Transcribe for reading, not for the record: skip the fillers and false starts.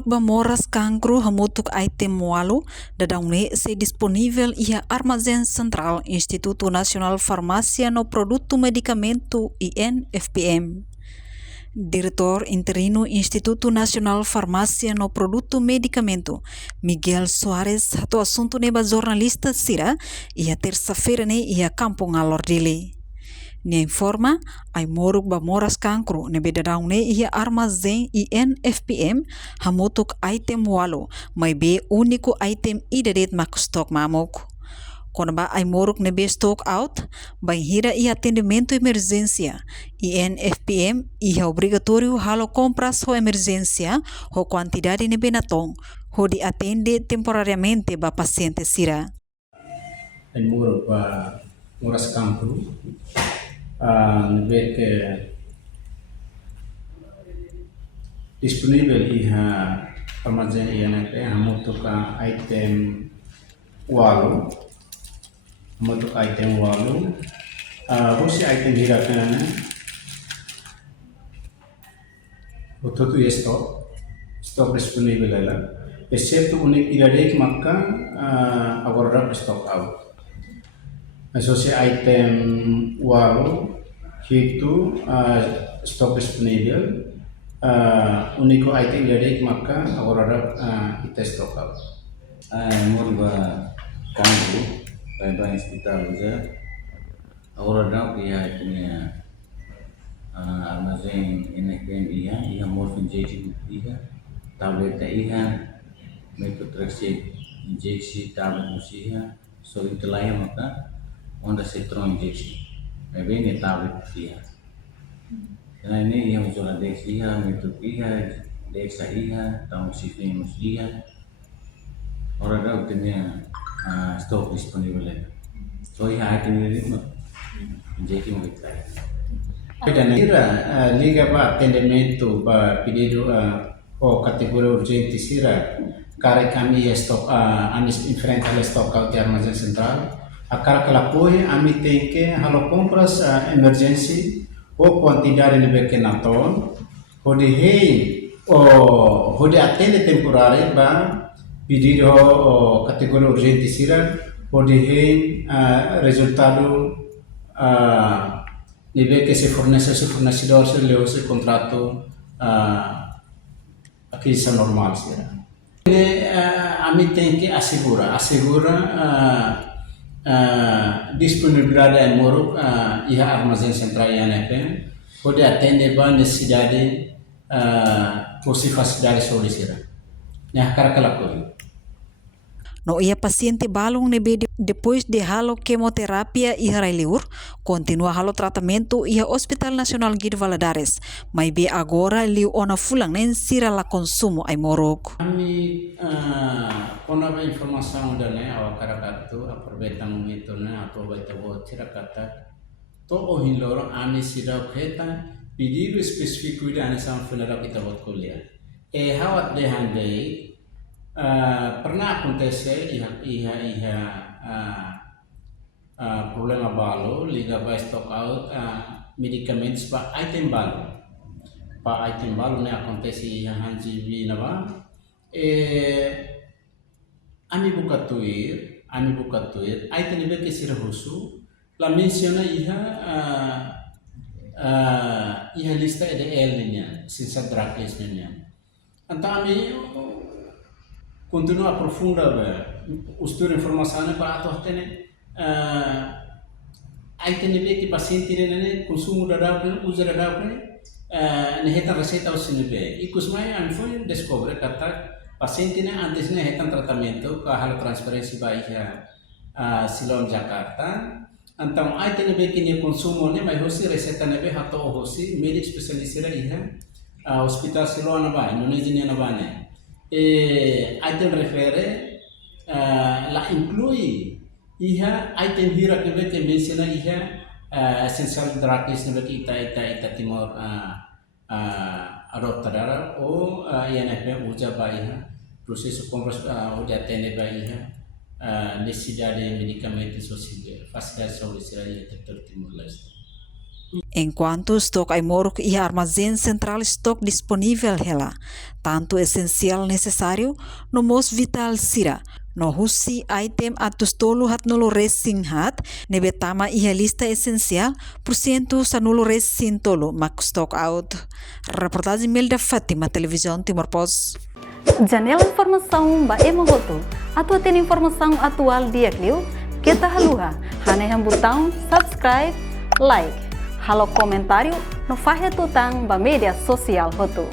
moruk ba moras cancro hamutuk item walu dadaune se disponível ia Armazém Central Instituto Nacional Farmácia no Produto Medicamento INFPM. Diretor interino Instituto Nacional Farmácia no Produto Medicamento, Miguel Soares, atau assunto neba jornalista Sira, ia terça-feira ne ia Kampung Alordile. Ne informa, ai moruk ba moras cancro ne bedadang ne ia Armazém INFPM hamutuk item walu, mai be único item idadet mak stok mamok. Quando ba ai moruk ne be stock out, ba hira e atendimento emergência. INFPM ia obrigatório halo compras ho emergência, ho quantidade ne benatong, ho di atende temporariamente ba paciente sira. Ai moruk ba moras cancro nebe que disponível iha Armazém INFPM hamutuk item walu. Untuk item walu, hosi item hira kana, betul tu stok disponible lah. Except unik iradek maka agora stock out. Hosi item walu itu stok disponible, uniko item iradek maka agora kita stock out. Morba kambu Baik hospital juga, agora não que ia punya armazém NFM ia morfin injection tablet methotrexate injection tablet musia, so itu lah maka onda citron injection, bem ini tablet ia. Karena ini yang menjual dex metode dexa tamoxifeno ia, orang dah punya stok disponible. So ia item ini injection kita. Dan liga ba atendimento ba pedido o categoria urgente sira care kami stok anis frente ao stok out Armazém Central a cara que apoia a mi tem que halo compras emergency o quantidade de pequena ton o de rei o de atende temporário ba pedido o categoria urgente sira o de rei resultado nível que se fornecedor se leu esse contrato aquisição normal será. A mim tem que assegura disponibilidade em Moruk e a Armazém Central INFPM pode atender a necessidade possível facilidade sobre será. Nah cara coisa. No ia paciente balong nebe depois de halo quimioterapia e liur, continua halo tratamento ia Hospital Nacional Guido Valadares, mas be agora liu ona fulang nen sira la consumo ai morok. Kami konaba informação da né ao caracatu aproveitamos itu né aproveita o tirakata to o hiloro ami sira kheta pedido específico da anisam funeral kita buat kuliah. Hawat de handei pernah acontecer problema balo liga by stock out medicamentos pa item balo ne acontece hanji vi naba ami buka tuir item nebe ke sira husu la menciona iha lista EDL nya sisa drug list nya anta ami continua aprofunda o estudo informação para atau tene item nebe que paciente ne consumo da uso da ne hetan receita o sinebe e kusmai an foi descobre kata paciente ne antes ne hetan tratamento ka hal transferência baia Silom Jakarta então item nebe que ne consumo ne mai hosi receita nebe hato hosi médico especialista iha hospital Silom na ba Indonesia na ba ne item refere la inclui iha item hira que menciona iha essential drug list nebe ita timor adoptadara o INFPM uja ba iha processo compras o de atende ba iha necessidade de medicamentos sociais facilidade sobre iha Timor Leste. Enquanto stok ai moruk ia armazém central stok disponível hela, tanto essencial necessário no mos vital sira, no husi item atus tolu hat nulo resin hat, nebetama ia lista essencial % sa nulo resin tolu mak stock out. Reportagem Melda Fatima, Televisão Timor Pos. Janela informação ba emogoto, atu tem informação atual dia kliu, kita haluha, haneham botão subscribe, like. Halo komentário no Fahia Tutang ba media sosial hotu.